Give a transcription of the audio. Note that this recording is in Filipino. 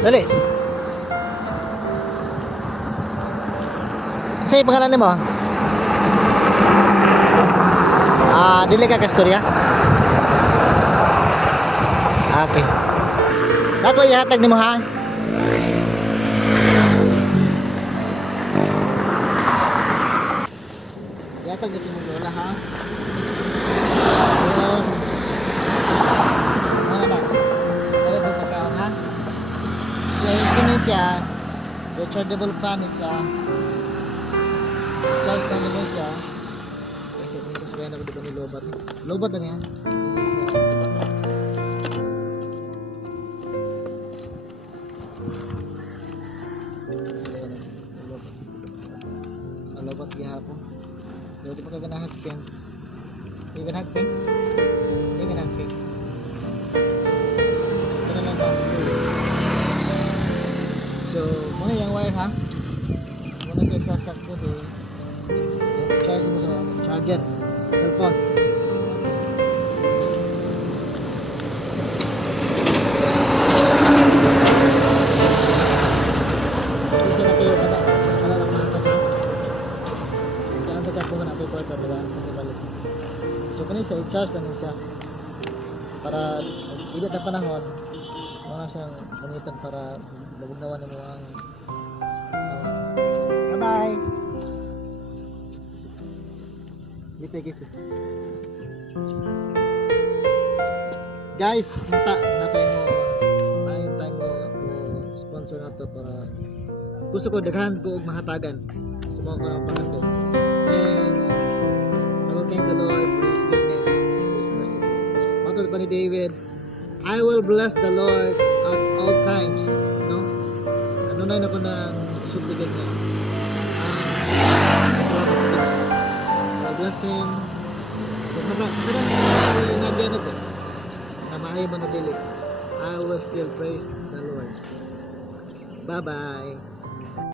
Dali. Sa pangalan mo? Ah, dili ka kastorya? Okay. Dako ihatag nimo ha. Ihatag na si mo lola ha. Siya, rechargeable fan siya. Charge na naman siya. Kasi dito sa kaya na di ba ni Lobat? Lobat na niya. Hindi siya. Ang Lobat gihapon. Pero di pa ka ganahan pink. Di ganahan pink? Ha. Muna sa isasak ko doon. Charge mo sa charger. Cellphone. Na na. So kani sa i-charge lang siya para hindi ta panahon mo na siyang gamitan para lubugnawan mo ang awas. Bye-bye. Dito kasi. Guys, munta na tayo mo tayo tayo mo mo sponsor na to para gusto ko daghan ko og mahatagan sa mga kanang pangandoy. And I will thank the Lord for His goodness, for His mercy. Matod pa ni David, I will bless the Lord at all times. No? Ano na ako ng subligan niya. Um, salamat sa Ginoo. I bless Him. So, mabla, sa kanang nagyan ito, na maayo dili, I will still praise the Lord. Bye-bye.